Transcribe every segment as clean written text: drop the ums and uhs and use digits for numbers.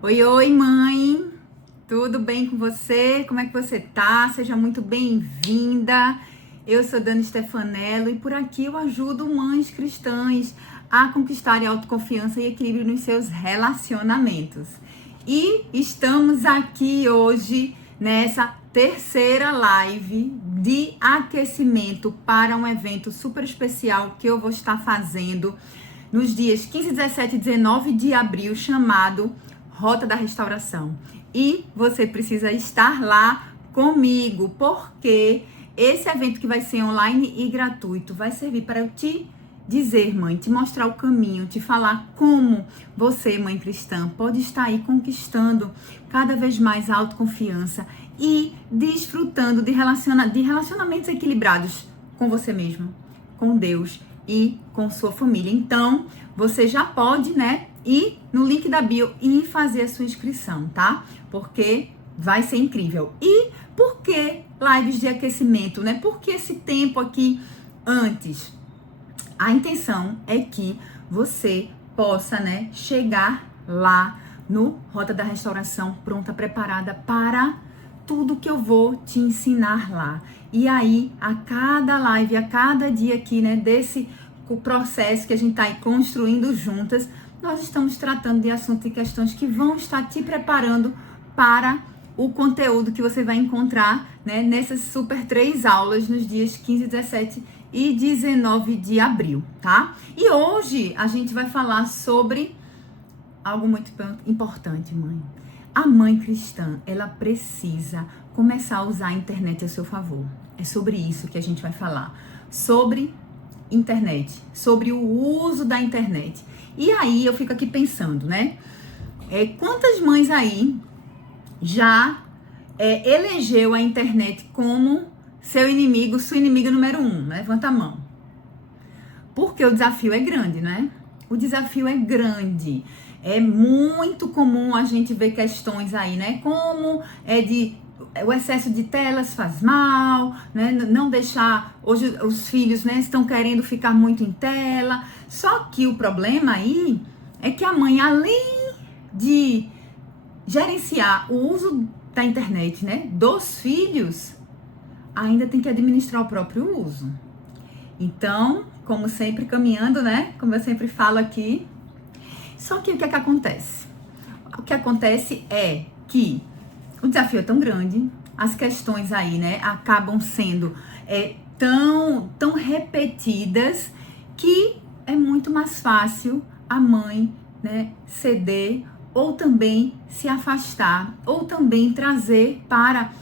Oi, oi, mãe! Tudo bem com você? Como é que você tá? Seja muito bem-vinda. Eu sou Dani Stefanello e por aqui eu ajudo mães cristãs a conquistarem autoconfiança e equilíbrio nos seus relacionamentos. E estamos aqui hoje nessa terceira live de aquecimento para um evento super especial que eu vou estar fazendo nos dias 15, 17 e 19 de abril, chamado Rota da Restauração. E você precisa estar lá comigo, porque esse evento que vai ser online e gratuito vai servir para eu te dizer, mãe, te mostrar o caminho, te falar como você, mãe cristã, pode estar aí conquistando cada vez mais a autoconfiança e desfrutando de relacionamentos equilibrados com você mesmo, com Deus e com sua família. Então, você já pode, ir no link da bio e fazer a sua inscrição, tá? Porque vai ser incrível. E por que lives de aquecimento, né? Por que esse tempo aqui antes? A intenção é que você possa, chegar lá no Rota da Restauração pronta, preparada para tudo que eu vou te ensinar lá. E aí, a cada live, a cada dia aqui, desse processo que a gente tá aí construindo juntas, nós estamos tratando de assuntos e questões que vão estar te preparando para o conteúdo que você vai encontrar, nessas super 3 aulas nos dias 15, 17 e 19 de abril, tá? E hoje a gente vai falar sobre algo muito importante, mãe. A mãe cristã, ela precisa começar a usar a internet a seu favor. É sobre isso que a gente vai falar. Sobre internet, sobre o uso da internet. E aí eu fico aqui pensando, quantas mães aí já elegeu a internet como seu inimigo, sua inimiga número 1? Levanta a mão. Porque o desafio é grande, O desafio é grande. É muito comum a gente ver questões aí, como o excesso de telas faz mal, não deixar, hoje os filhos, estão querendo ficar muito em tela. Só que o problema aí é que a mãe, além de gerenciar o uso da internet, dos filhos, ainda tem que administrar o próprio uso. Então, como sempre, caminhando, como eu sempre falo aqui. Só que o que é que acontece? O que acontece é que o desafio é tão grande, as questões aí, acabam sendo tão repetidas, que é muito mais fácil a mãe, ceder, ou também se afastar, ou também trazer para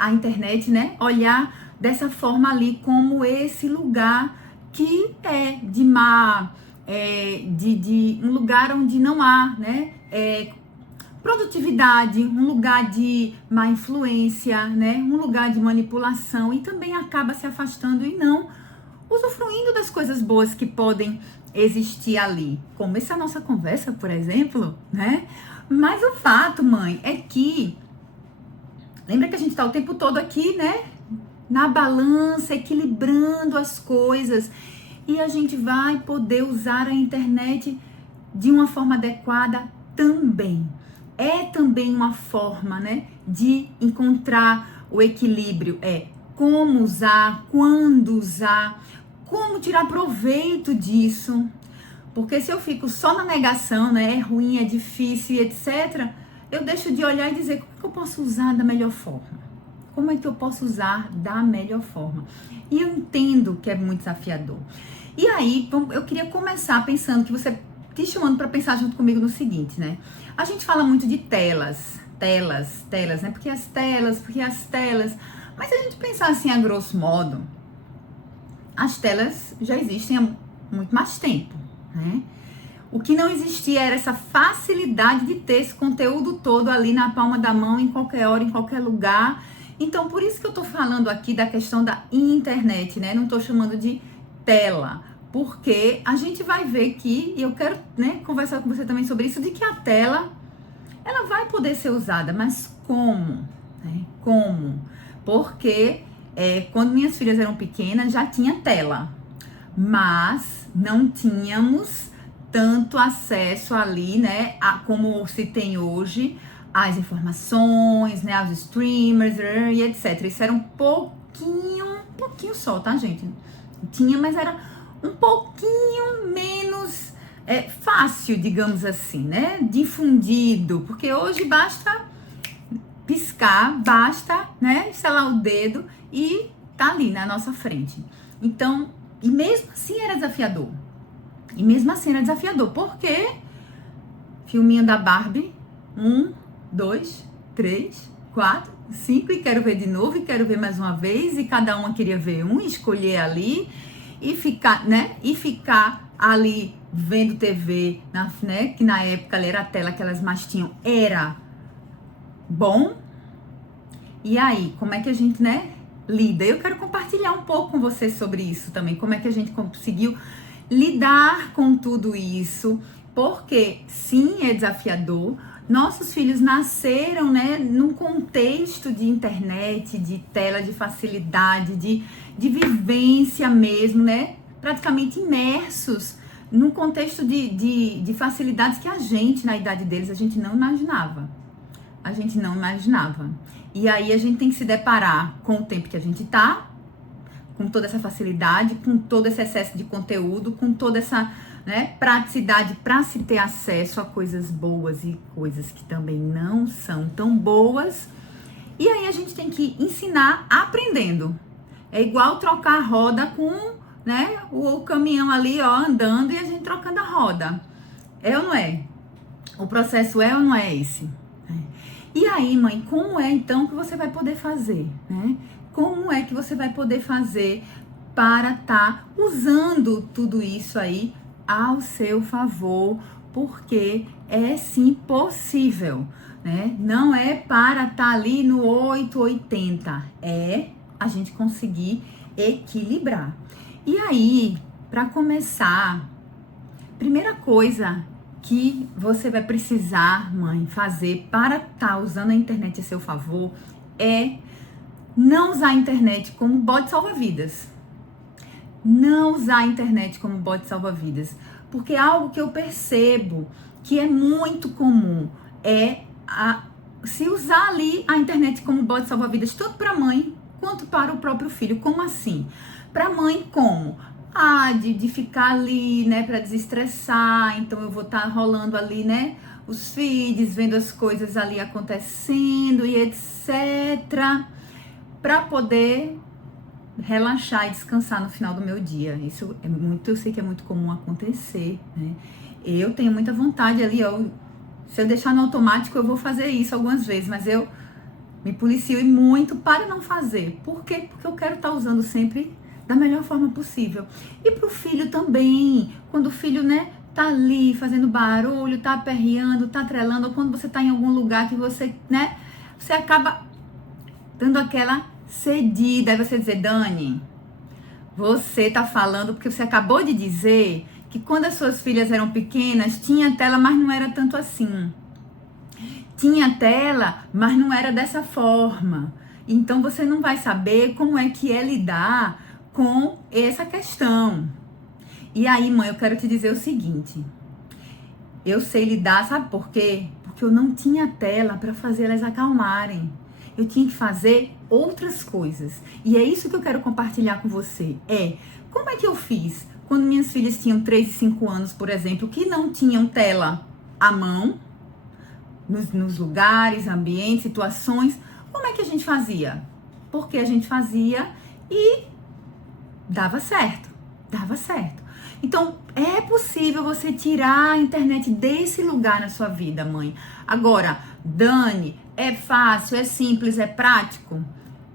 a internet, olhar dessa forma ali como esse lugar que é de má, de um lugar onde não há, produtividade, um lugar de má influência, um lugar de manipulação, e também acaba se afastando e não usufruindo das coisas boas que podem existir ali, como essa nossa conversa, por exemplo, Mas o fato, mãe, é que lembra que a gente tá o tempo todo aqui, na balança, equilibrando as coisas, e a gente vai poder usar a internet de uma forma adequada também. É também uma forma, de encontrar o equilíbrio. Como usar, quando usar, como tirar proveito disso. Porque se eu fico só na negação, é ruim, é difícil, etc., eu deixo de olhar e dizer como é que eu posso usar da melhor forma. Como é que eu posso usar da melhor forma? E eu entendo que é muito desafiador. E aí, eu queria começar pensando que você te chamando para pensar junto comigo no seguinte, A gente fala muito de telas, porque as telas. Mas se a gente pensar assim a grosso modo, as telas já existem há muito mais tempo, O que não existia era essa facilidade de ter esse conteúdo todo ali na palma da mão, em qualquer hora, em qualquer lugar. Então, por isso que eu tô falando aqui da questão da internet, Não tô chamando de tela, porque a gente vai ver que, e eu quero, conversar com você também sobre isso, de que a tela, ela vai poder ser usada, mas como? Como? Porque quando minhas filhas eram pequenas, já tinha tela, mas não tínhamos tanto acesso ali, né, como se tem hoje, às informações, né, aos streamers e etc. Isso era um pouquinho só, tá, gente? Tinha, mas era um pouquinho menos fácil, digamos assim, né, difundido, porque hoje basta piscar, basta, né, estalar o dedo e tá ali na nossa frente. Então, e mesmo assim era desafiador. Porque filminho da Barbie, 1, 2, 3, 4, 5, e quero ver de novo, e quero ver mais uma vez, e cada uma queria ver um, escolher ali, e ficar, né, ali vendo TV, né, que na época era a tela que elas mais tinham, era bom. E aí, como é que a gente, né, lida? Eu quero compartilhar um pouco com vocês sobre isso também, como é que a gente conseguiu lidar com tudo isso, porque sim, é desafiador. Nossos filhos nasceram, né, num contexto de internet, de tela, de facilidade, de vivência mesmo, né, praticamente imersos num contexto de facilidades que a gente, na idade deles, a gente não imaginava. E aí a gente tem que se deparar com o tempo que a gente tá, com toda essa facilidade, com todo esse excesso de conteúdo, com toda essa, né, praticidade para se ter acesso a coisas boas e coisas que também não são tão boas. E aí a gente tem que ensinar aprendendo. É igual trocar a roda com, né, o caminhão ali, ó, andando e a gente trocando a roda. É ou não é? O processo é ou não é esse? E aí, mãe, como é então que você vai poder fazer, né? Como é que você vai poder fazer para estar usando tudo isso aí ao seu favor? Porque é sim possível, né? Não é para estar ali no 880, é a gente conseguir equilibrar. E aí, para começar, primeira coisa que você vai precisar, mãe, fazer para estar usando a internet a seu favor é não usar a internet como bote salva-vidas. Não usar a internet como bote salva-vidas. Porque algo que eu percebo que é muito comum é se usar ali a internet como bote salva-vidas, tanto para a mãe quanto para o próprio filho. Como assim? Para a mãe, como? De ficar ali, né, para desestressar, então eu vou estar rolando ali, né, os feeds, vendo as coisas ali acontecendo e etc, para poder relaxar e descansar no final do meu dia. Isso é muito, eu sei que é muito comum acontecer, né, eu tenho muita vontade ali, se eu deixar no automático eu vou fazer isso algumas vezes, mas eu me policio muito para não fazer. Por quê? Porque eu quero estar usando sempre da melhor forma possível. E pro filho também, quando o filho, né, tá ali fazendo barulho, tá aperreando, tá trelando, ou quando você tá em algum lugar que você, né, você acaba dando aquela cedida, aí você dizer, Dani, você tá falando porque você acabou de dizer que quando as suas filhas eram pequenas, tinha tela, mas não era tanto assim. Tinha tela, mas não era dessa forma. Então você não vai saber como é que é lidar com essa questão. E aí, mãe, eu quero te dizer o seguinte. Eu sei lidar, sabe por quê? Porque eu não tinha tela para fazer elas acalmarem. Eu tinha que fazer outras coisas. E é isso que eu quero compartilhar com você. Como é que eu fiz quando minhas filhas tinham 3 e 5 anos, por exemplo, que não tinham tela à mão, nos lugares, ambientes, situações. Como é que a gente fazia? Porque a gente fazia e dava certo. Então, é possível você tirar a internet desse lugar na sua vida, mãe. Agora, Dani, é fácil, é simples, é prático?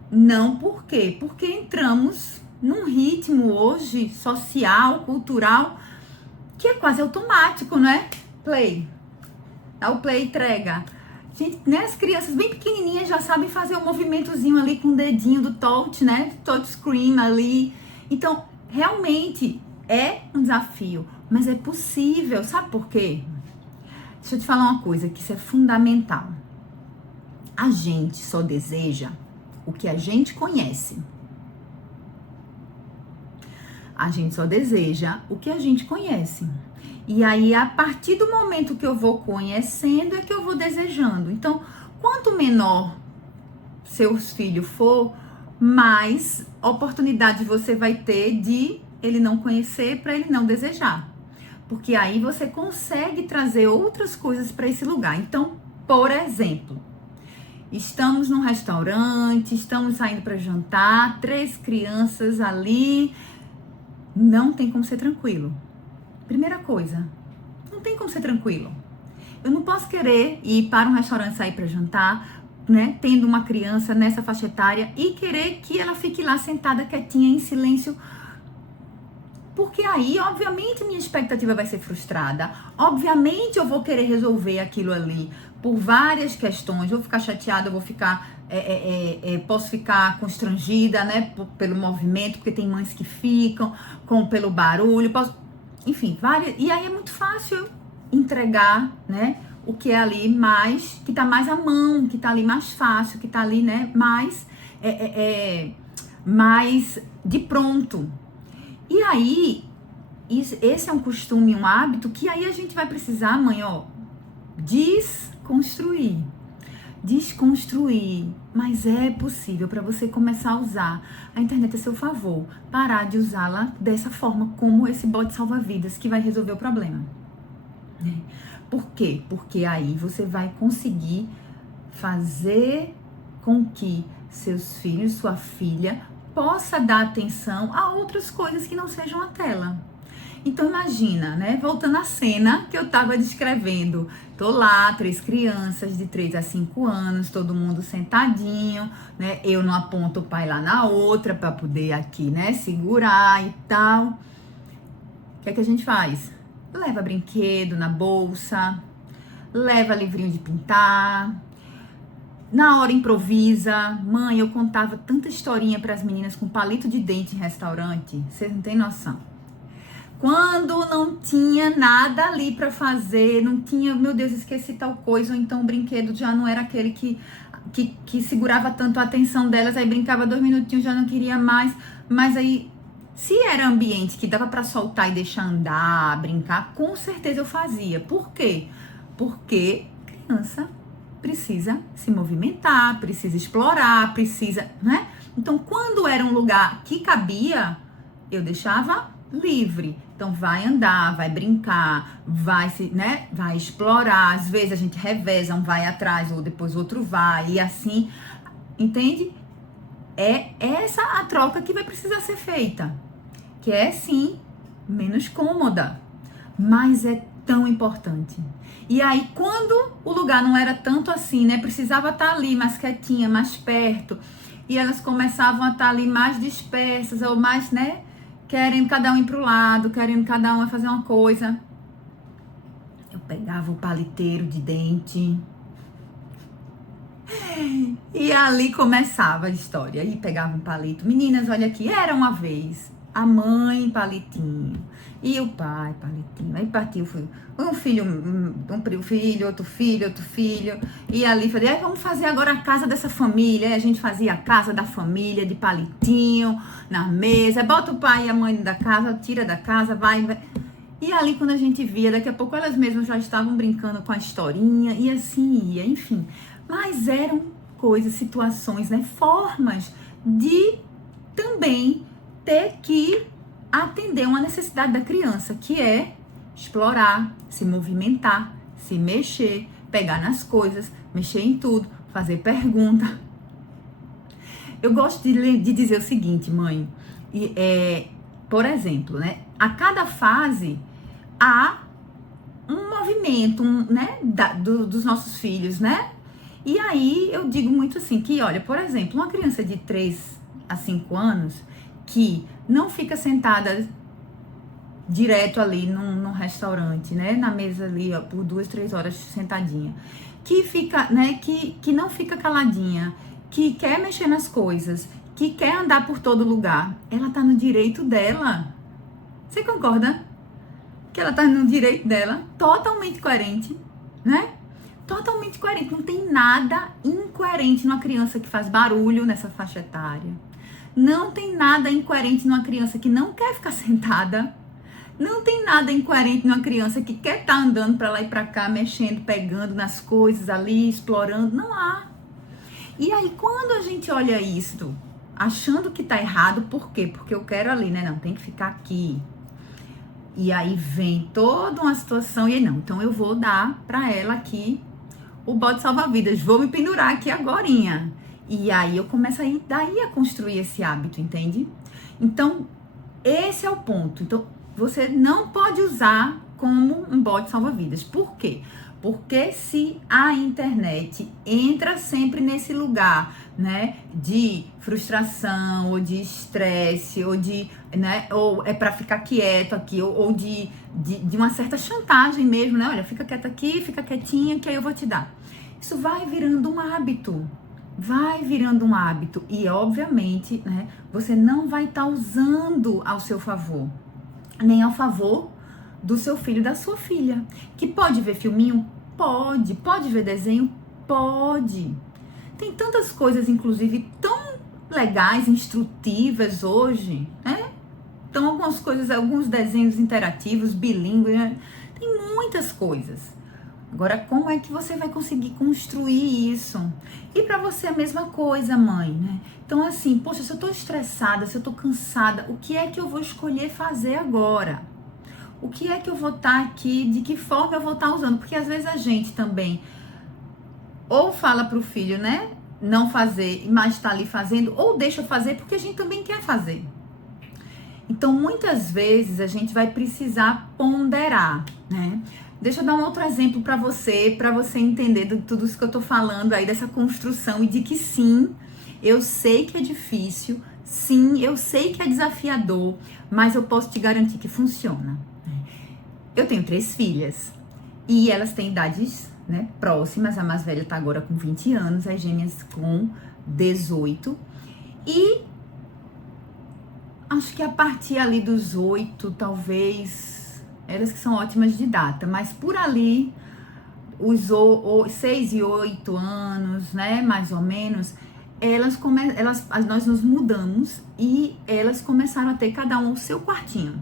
Não, por quê? Porque entramos num ritmo hoje social, cultural, que é quase automático, não é? Play. Dá o play, entrega. Gente, né, as crianças bem pequenininhas já sabem fazer um movimentozinho ali com o dedinho do touch, né? Touch screen ali. Então, realmente é um desafio, mas é possível. Sabe por quê? Deixa eu te falar uma coisa, que isso é fundamental. A gente só deseja o que a gente conhece. A gente só deseja o que a gente conhece. E aí, a partir do momento que eu vou conhecendo, é que eu vou desejando. Então, quanto menor seu filho for, mais oportunidade você vai ter de ele não conhecer para ele não desejar. Porque aí você consegue trazer outras coisas para esse lugar. Então, por exemplo, estamos num restaurante, estamos saindo para jantar, 3 crianças ali, não tem como ser tranquilo. Primeira coisa, não tem como ser tranquilo. Eu não posso querer ir para um restaurante, sair para jantar, né, tendo uma criança nessa faixa etária e querer que ela fique lá sentada quietinha em silêncio, porque aí, obviamente, minha expectativa vai ser frustrada. Obviamente, eu vou querer resolver aquilo ali por várias questões. Eu vou ficar chateada, eu vou ficar, posso ficar constrangida, né, pelo movimento, porque tem mães que ficam pelo barulho, enfim, várias. E aí é muito fácil entregar, né, o que é ali mais, que tá mais à mão, que tá ali mais fácil, que tá ali, né, mais de pronto. E aí, esse é um costume, um hábito que aí a gente vai precisar, mãe, desconstruir. Mas é possível para você começar a usar a internet a seu favor, parar de usá-la dessa forma, como esse bote salva-vidas que vai resolver o problema. Por quê? Porque aí você vai conseguir fazer com que seus filhos, sua filha, possa dar atenção a outras coisas que não sejam a tela. Então imagina, né? Voltando à cena que eu tava descrevendo. Tô lá, 3 crianças de 3 a 5 anos, todo mundo sentadinho, né? Eu não aponto o pai lá na outra para poder aqui, né, segurar e tal. O que é que a gente faz? Leva brinquedo na bolsa, leva livrinho de pintar. Na hora improvisa. Mãe, eu contava tanta historinha para as meninas com palito de dente em restaurante. Vocês não têm noção. Quando não tinha nada ali para fazer, não tinha, meu Deus, esqueci tal coisa, ou então o brinquedo já não era aquele que segurava tanto a atenção delas, aí brincava 2 minutinhos, já não queria mais. Mas aí, se era ambiente que dava para soltar e deixar andar, brincar, com certeza eu fazia. Por quê? Porque criança precisa se movimentar, precisa explorar, precisa, né? Então, quando era um lugar que cabia, eu deixava livre. Então, vai andar, vai brincar, vai explorar. Às vezes a gente reveza, um vai atrás, ou depois o outro vai, e assim, entende? É essa a troca que vai precisar ser feita, que é, sim, menos cômoda, mas é tão importante. E aí, quando o lugar não era tanto assim, né? Precisava estar ali mais quietinha, mais perto. E elas começavam a estar ali mais dispersas, ou mais, né? Querendo cada um ir pro lado, querendo cada um fazer uma coisa. Eu pegava o paliteiro de dente. E ali começava a história. E pegava um palito. Meninas, olha aqui, era uma vez a mãe palitinho e o pai palitinho. Aí partiu um filho, outro filho. E ali falei, vamos fazer agora a casa dessa família. Aí a gente fazia a casa da família de palitinho na mesa. Bota o pai e a mãe da casa, tira da casa, vai. E ali quando a gente via, daqui a pouco elas mesmas já estavam brincando com a historinha e assim ia, enfim. Mas eram coisas, situações, né? Formas de também ter que atender uma necessidade da criança, que é explorar, se movimentar, se mexer, pegar nas coisas, mexer em tudo, fazer pergunta. Eu gosto de dizer o seguinte, mãe, por exemplo, né? A cada fase há um movimento, né? Dos nossos filhos, né? E aí eu digo muito assim, que olha, por exemplo, uma criança de 3 a 5 anos que não fica sentada direto ali num restaurante, né, na mesa ali, ó, por 2, 3 horas sentadinha, que fica, né, que não fica caladinha, que quer mexer nas coisas, que quer andar por todo lugar, ela tá no direito dela. Você concorda? Que ela tá no direito dela, totalmente coerente, né? Totalmente coerente, não tem nada incoerente numa criança que faz barulho nessa faixa etária. Não tem nada incoerente numa criança que não quer ficar sentada. Não tem nada incoerente numa criança que quer estar andando para lá e para cá, mexendo, pegando nas coisas ali, explorando. Não há. E aí, quando a gente olha isso, achando que tá errado, por quê? Porque eu quero ali, né? Não, tem que ficar aqui. E aí vem toda uma situação e aí, não, então eu vou dar para ela aqui o bote salva-vidas, vou me pendurar aqui agorinha. E aí eu começo daí a construir esse hábito, entende? Então, esse é o ponto. Então, você não pode usar como um bote salva-vidas. Por quê? Porque se a internet entra sempre nesse lugar, né, de frustração, ou de estresse, ou de, né, ou é para ficar quieto aqui, ou de uma certa chantagem mesmo, né? Olha, fica quieta aqui, fica quietinha, que aí eu vou te dar. Isso vai virando um hábito. Vai virando um hábito. E, obviamente, né, você não vai estar usando ao seu favor, nem ao favor do seu filho, da sua filha. Que pode ver filminho? Pode. Pode ver desenho? Pode. Tem tantas coisas, inclusive, tão legais, instrutivas hoje, né? Então, algumas coisas, alguns desenhos interativos, bilíngues, né? Tem muitas coisas. Agora, como é que você vai conseguir construir isso? E para você a mesma coisa, mãe, né? Então, assim, poxa, se eu tô estressada, se eu tô cansada, o que é que eu vou escolher fazer agora? O que é que eu vou estar aqui, de que forma eu vou estar usando? Porque às vezes a gente também ou fala pro filho, né, não fazer, mas tá ali fazendo, ou deixa fazer porque a gente também quer fazer. Então, muitas vezes a gente vai precisar ponderar, né? Deixa eu dar um outro exemplo para você entender de tudo isso que eu tô falando aí, dessa construção, e de que sim, eu sei que é difícil, sim, eu sei que é desafiador, mas eu posso te garantir que funciona. Eu tenho 3 filhas e elas têm idades, né, próximas. A mais velha tá agora com 20 anos, as gêmeas com 18. E acho que a partir ali dos 8, talvez, elas que são ótimas de data, mas por ali, os 6 e 8 anos, né, mais ou menos, nós nos mudamos e elas começaram a ter cada um o seu quartinho.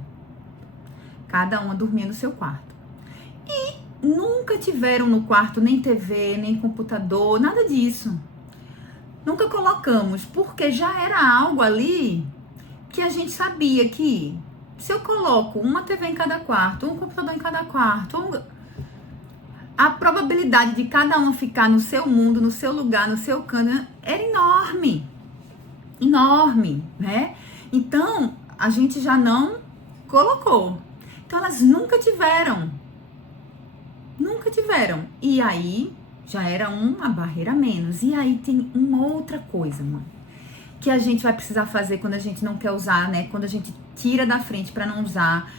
Cada uma dormia no seu quarto. E nunca tiveram no quarto nem TV, nem computador, nada disso. Nunca colocamos, porque já era algo ali que a gente sabia que se eu coloco uma TV em cada quarto, um computador em cada quarto, a probabilidade de cada um ficar no seu mundo, no seu lugar, no seu canto, era enorme. Enorme, né? Então, a gente já não colocou. Então, elas nunca tiveram. Nunca tiveram. E aí, já era uma barreira a menos. E aí, tem uma outra coisa, mãe, que a gente vai precisar fazer quando a gente não quer usar, né? Quando a gente tira da frente para não usar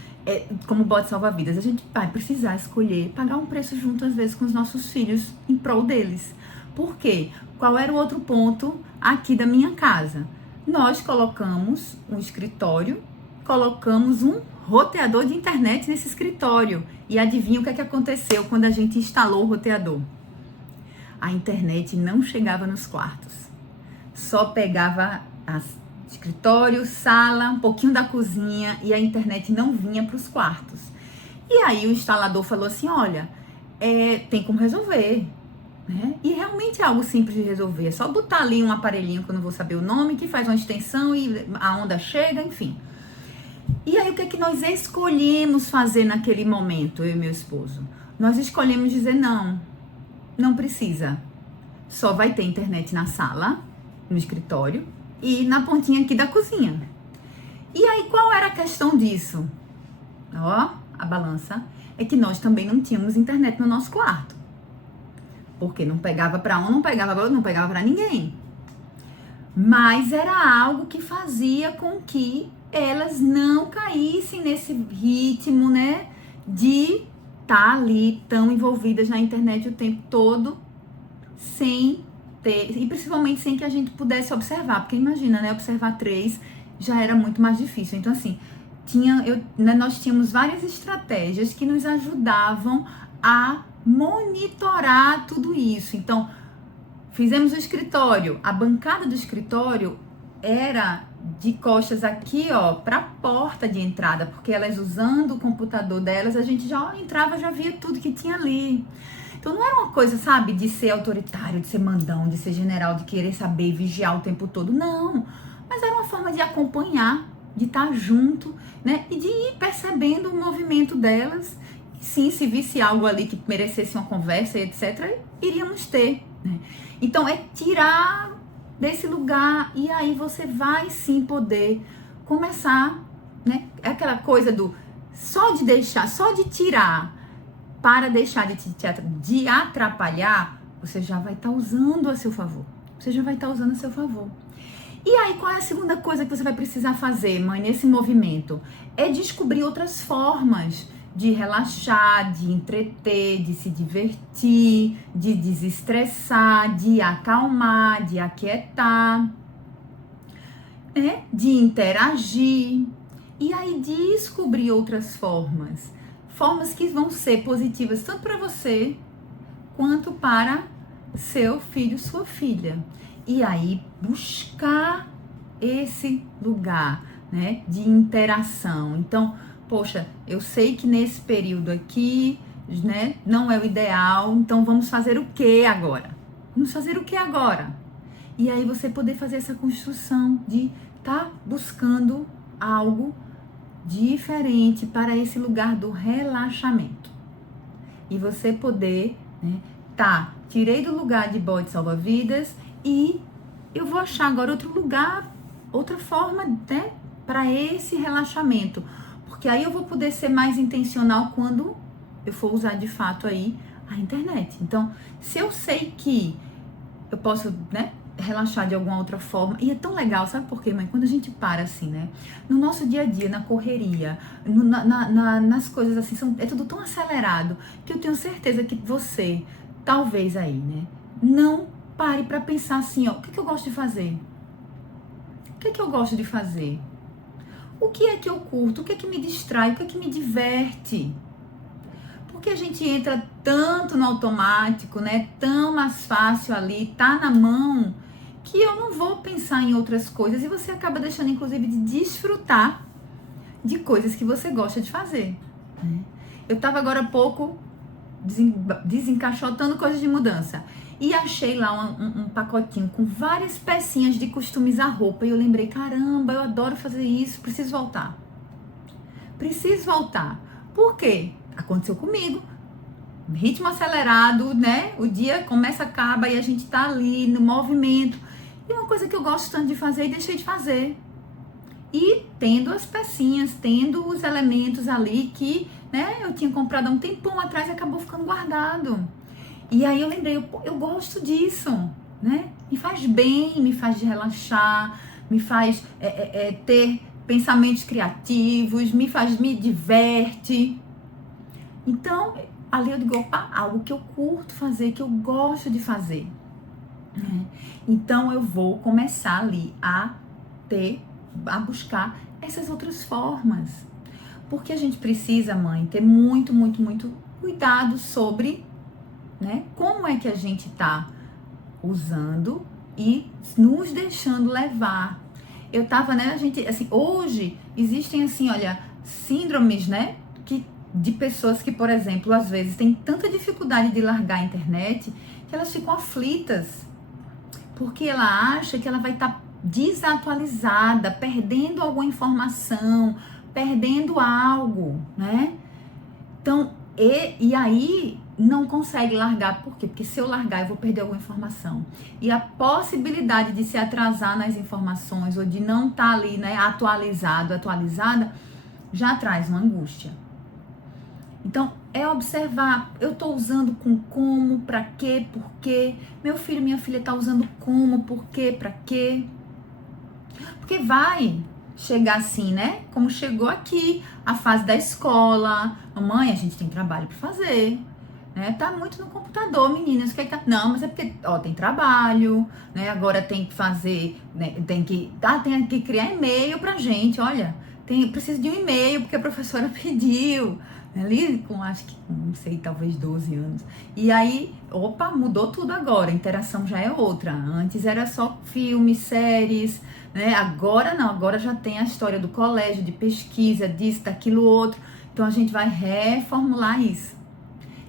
como bote salva-vidas. A gente vai precisar escolher, pagar um preço junto, às vezes, com os nossos filhos, em prol deles. Por quê? Qual era o outro ponto aqui da minha casa? Nós colocamos um escritório, colocamos um roteador de internet nesse escritório. E adivinha o que é que aconteceu quando a gente instalou o roteador? A internet não chegava nos quartos. Só pegava escritório, sala, um pouquinho da cozinha, e a internet não vinha para os quartos. E aí o instalador falou assim, olha, tem como resolver, né? E realmente é algo simples de resolver. É só botar ali um aparelhinho que eu não vou saber o nome, que faz uma extensão e a onda chega, enfim. E aí, o que é que nós escolhemos fazer naquele momento, eu e meu esposo? Nós escolhemos dizer não precisa. Só vai ter internet na sala, no escritório e na pontinha aqui da cozinha. E aí, qual era a questão disso? Ó, a balança é que nós também não tínhamos internet no nosso quarto. Porque não pegava para um, não pegava para outro, não pegava para ninguém. Mas era algo que fazia com que elas não caíssem nesse ritmo, né, de estar ali tão envolvidas na internet o tempo todo, sem ter, e principalmente sem que a gente pudesse observar, porque imagina, né, observar 3 já era muito mais difícil. Então, assim, nós tínhamos várias estratégias que nos ajudavam a monitorar tudo isso. Então, fizemos o escritório, a bancada do escritório era de costas aqui, ó, para a porta de entrada, porque elas usando o computador delas, a gente já entrava, já via tudo que tinha ali. Então não era uma coisa, sabe, de ser autoritário, de ser mandão, de ser general, de querer saber e vigiar o tempo todo. Não, mas era uma forma de acompanhar, de estar junto, né, e de ir percebendo o movimento delas. E sim, se visse algo ali que merecesse uma conversa e etc, iríamos ter, né? Então é tirar desse lugar e aí você vai sim poder começar, né? É aquela coisa do só de deixar, só de tirar para deixar de atrapalhar, você já vai estar usando a seu favor. Você já vai estar usando a seu favor. E aí, qual é a segunda coisa que você vai precisar fazer, mãe, nesse movimento? É descobrir outras formas de relaxar, de entreter, de se divertir, de desestressar, de acalmar, de aquietar, né? De interagir. E aí, descobrir outras formas. Formas que vão ser positivas tanto para você quanto para seu filho, sua filha. E aí buscar esse lugar, né, de interação. Então, poxa, eu sei que nesse período aqui, né, não é o ideal, então vamos fazer o que agora? Vamos fazer o que agora? E aí você poder fazer essa construção de estar buscando algo diferente para esse lugar do relaxamento. E você poder, né, tirei do lugar de bode salva-vidas e eu vou achar agora outro lugar, outra forma, né, para esse relaxamento. Porque aí eu vou poder ser mais intencional quando eu for usar de fato aí a internet. Então, se eu sei que eu posso, né, relaxar de alguma outra forma. E é tão legal, sabe por quê, mãe? Quando a gente para assim, né? No nosso dia a dia, na correria, nas coisas assim, é tudo tão acelerado que eu tenho certeza que você, talvez aí, né? Não pare pra pensar assim, ó, o que eu gosto de fazer? O que eu gosto de fazer? O que é que eu curto? O que é que me distrai? O que é que me diverte? Porque a gente entra tanto no automático, né? Tão mais fácil ali, tá na mão, que eu não vou pensar em outras coisas e você acaba deixando, inclusive, de desfrutar de coisas que você gosta de fazer, né? Eu tava agora há pouco desencaixotando coisas de mudança e achei lá um pacotinho com várias pecinhas de customizar roupa e eu lembrei, caramba, eu adoro fazer isso, preciso voltar. Preciso voltar. Por quê? Aconteceu comigo. Ritmo acelerado, né? O dia começa, acaba e a gente tá ali no movimento. E uma coisa que eu gosto tanto de fazer e deixei de fazer. E tendo as pecinhas, tendo os elementos ali que, né, eu tinha comprado há um tempão atrás e acabou ficando guardado. E aí eu lembrei, eu gosto disso, né? Me faz bem, me faz relaxar, me faz ter pensamentos criativos, me diverte. Então, ali eu digo, opa, algo que eu curto fazer, que eu gosto de fazer, né? Então, eu vou começar ali a buscar essas outras formas. Porque a gente precisa, mãe, ter muito, muito, muito cuidado sobre, né, como é que a gente tá usando e nos deixando levar. Eu tava, né, a gente, assim, hoje existem, assim, olha, síndromes, né, de pessoas que, por exemplo, às vezes têm tanta dificuldade de largar a internet que elas ficam aflitas, porque ela acha que ela vai estar desatualizada, perdendo alguma informação, perdendo algo, né? Então, e aí não consegue largar. Por quê? Porque se eu largar, eu vou perder alguma informação. E a possibilidade de se atrasar nas informações ou de não estar ali, né, atualizada, já traz uma angústia. Então, é observar, eu tô usando com como, pra quê, por quê? Meu filho, minha filha tá usando como, por quê, pra quê? Porque vai chegar assim, né? Como chegou aqui, a fase da escola. Mamãe, a gente tem trabalho pra fazer, né? Tá muito no computador, meninas. Não, mas é porque, ó, tem trabalho, né? Agora tem que fazer, né? Tem que criar e-mail pra gente, olha. Preciso de um e-mail porque a professora pediu, ali com, acho que, não sei, talvez 12 anos. E aí, opa, mudou tudo agora, a interação já é outra. Antes era só filmes, séries, né? Agora não, agora já tem a história do colégio, de pesquisa, disso, daquilo, outro. Então a gente vai reformular isso.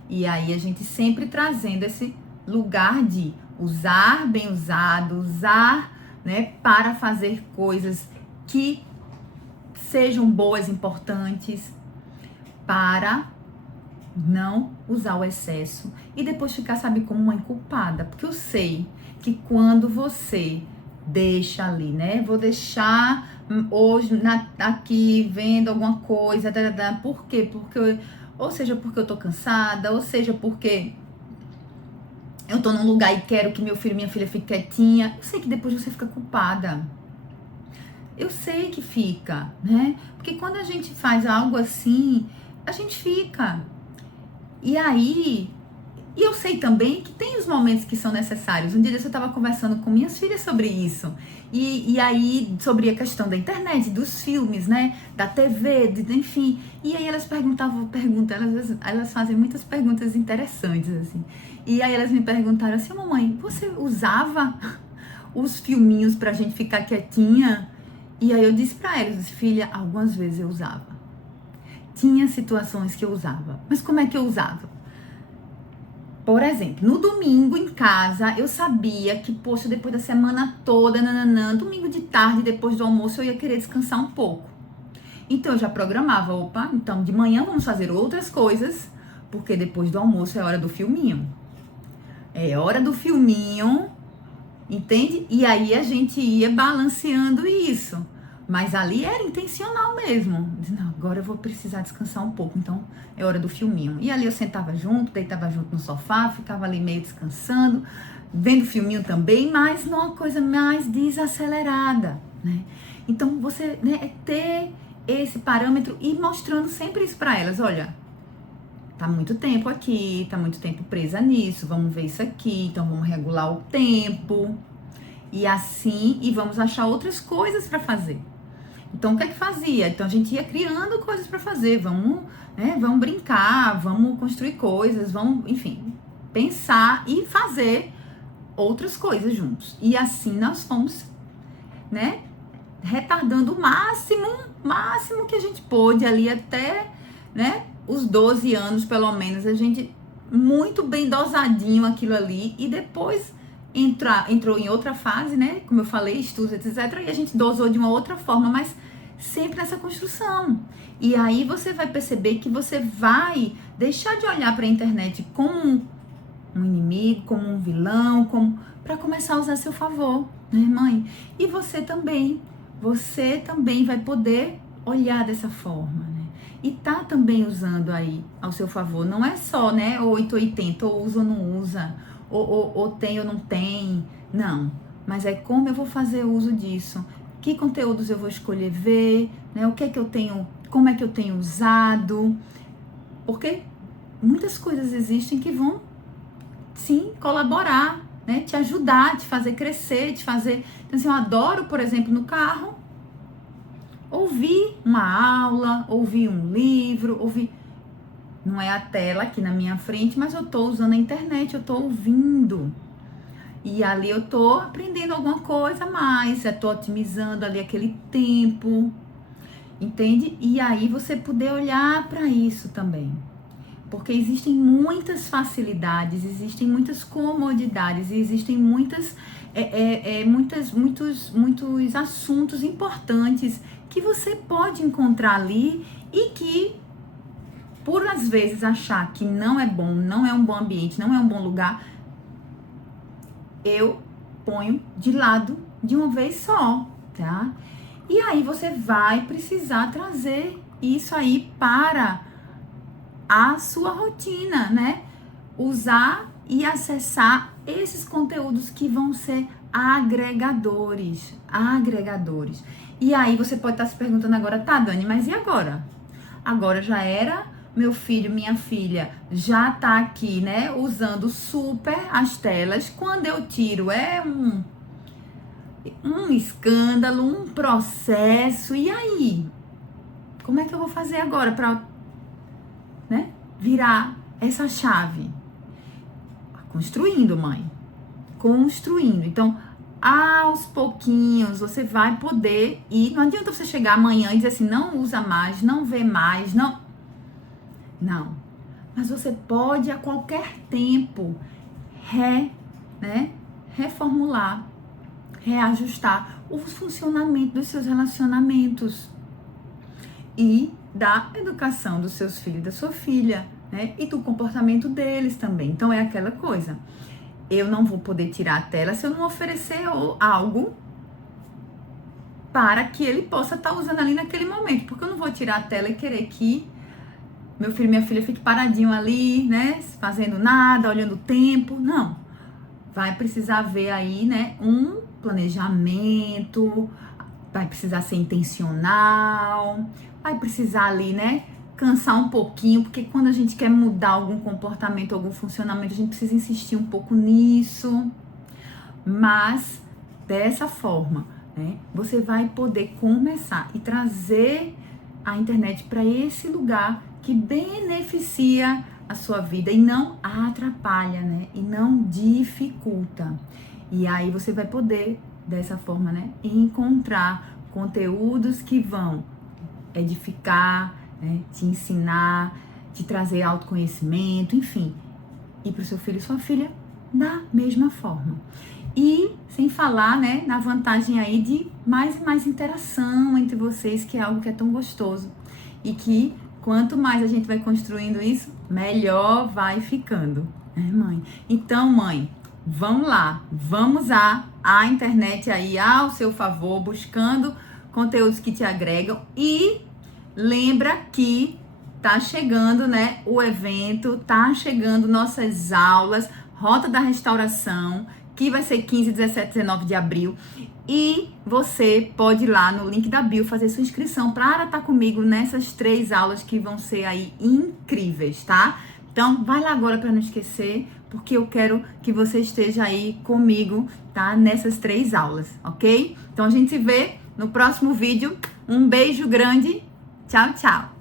E aí a gente sempre trazendo esse lugar de usar bem usado, usar, né, para fazer coisas que sejam boas, importantes, para não usar o excesso e depois ficar, sabe, como mãe culpada, porque eu sei que quando você deixa ali, né, vou deixar hoje aqui vendo alguma coisa, por quê? Porque ou seja, porque eu tô cansada, ou seja, porque eu tô num lugar e quero que meu filho e minha filha fiquem quietinha. Eu sei que depois você fica culpada. Eu sei que fica, né? Porque quando a gente faz algo assim, a gente fica. E aí, e eu sei também que tem os momentos que são necessários. Um dia desse eu estava conversando com minhas filhas sobre isso. E aí, sobre a questão da internet, dos filmes, né? Da TV, enfim. E aí elas elas fazem muitas perguntas interessantes, assim. E aí elas me perguntaram assim, mamãe, você usava os filminhos pra gente ficar quietinha? E aí eu disse pra elas, filha, algumas vezes eu usava. Tinha situações que eu usava. Mas como é que eu usava? Por exemplo, no domingo em casa, eu sabia que, poxa, depois da semana toda, domingo de tarde, depois do almoço, eu ia querer descansar um pouco. Então, eu já programava, opa, então de manhã vamos fazer outras coisas, porque depois do almoço é hora do filminho. É hora do filminho, entende? E aí a gente ia balanceando isso. Mas ali era intencional mesmo. Não, agora eu vou precisar descansar um pouco, então é hora do filminho. E ali eu sentava junto, deitava junto no sofá, ficava ali meio descansando, vendo filminho também, mas numa coisa mais desacelerada, né? Então você, né, é ter esse parâmetro e mostrando sempre isso para elas. Olha, tá muito tempo aqui, tá muito tempo presa nisso, vamos ver isso aqui, então vamos regular o tempo. E assim, e vamos achar outras coisas para fazer. Então, o que é que fazia? Então, a gente ia criando coisas para fazer. Vamos, né, vamos brincar, vamos construir coisas, vamos, enfim, pensar e fazer outras coisas juntos. E assim nós fomos, né, retardando o máximo que a gente pôde ali até, né, os 12 anos, pelo menos. A gente, muito bem dosadinho aquilo ali. E depois entrou em outra fase, né? Como eu falei, estudos, etc. E a gente dosou de uma outra forma, mas sempre nessa construção. E aí você vai perceber que você vai deixar de olhar para a internet como um inimigo, como um vilão, como para começar a usar a seu favor, né, mãe? E você também vai poder olhar dessa forma, né? E tá também usando aí ao seu favor. Não é só, né, 880, ou usa ou não usa, ou tem ou não tem, não. Mas é como eu vou fazer uso disso, que conteúdos eu vou escolher ver, né? O que é que eu tenho, como é que eu tenho usado, porque muitas coisas existem que vão, sim, colaborar, né? Te ajudar, te fazer crescer, te fazer... Então, assim, eu adoro, por exemplo, no carro, ouvir uma aula, ouvir um livro, não é a tela aqui na minha frente, mas eu tô usando a internet, eu tô ouvindo. E ali eu tô aprendendo alguma coisa a mais, eu tô otimizando ali aquele tempo, entende? E aí você poder olhar para isso também. Porque existem muitas facilidades, existem muitas comodidades, existem muitos assuntos importantes que você pode encontrar ali e que, por às vezes achar que não é bom, não é um bom ambiente, não é um bom lugar, eu ponho de lado de uma vez só, tá? E aí você vai precisar trazer isso aí para a sua rotina, né? Usar e acessar esses conteúdos que vão ser agregadores. E aí você pode estar se perguntando agora, tá, Dani, mas e agora? Agora já era, meu filho, minha filha já tá aqui, né, usando super as telas. Quando eu tiro é um escândalo, um processo. E aí? Como é que eu vou fazer agora para virar essa chave. Construindo, mãe. Construindo. Então, aos pouquinhos, você vai poder ir. Não adianta você chegar amanhã e dizer assim, não usa mais, não vê mais, não. Não. Mas você pode, a qualquer tempo, reformular, reajustar o funcionamento dos seus relacionamentos e da educação dos seus filhos e da sua filha, né? E do comportamento deles também. Então, é aquela coisa. Eu não vou poder tirar a tela se eu não oferecer algo para que ele possa estar usando ali naquele momento. Porque eu não vou tirar a tela e querer que meu filho e minha filha fiquem paradinho ali, né? Fazendo nada, olhando o tempo. Não. Vai precisar ver aí, né? Um planejamento, vai precisar ser intencional, vai precisar ali, né? Cansar um pouquinho, porque quando a gente quer mudar algum comportamento, algum funcionamento, a gente precisa insistir um pouco nisso. Mas, dessa forma, né? Você vai poder começar e trazer a internet para esse lugar que beneficia a sua vida e não atrapalha, né? E não dificulta. E aí você vai poder, dessa forma, né? Encontrar conteúdos que vão edificar, né? Te ensinar, te trazer autoconhecimento, enfim. E para o seu filho e sua filha da mesma forma. E sem falar, né? Na vantagem aí de mais e mais interação entre vocês, que é algo que é tão gostoso. E que quanto mais a gente vai construindo isso, melhor vai ficando, né, mãe? Então, mãe, vamos lá, vamos usar a internet aí ao seu favor, buscando conteúdos que te agregam e lembra que tá chegando, né, o evento, tá chegando nossas aulas, Rota da Restauração, que vai ser 15, 17, 19 de abril. E você pode ir lá no link da bio fazer sua inscrição para estar comigo nessas 3 aulas que vão ser aí incríveis, tá? Então, vai lá agora para não esquecer, porque eu quero que você esteja aí comigo, tá? Nessas 3 aulas, ok? Então, a gente se vê no próximo vídeo. Um beijo grande. Tchau, tchau.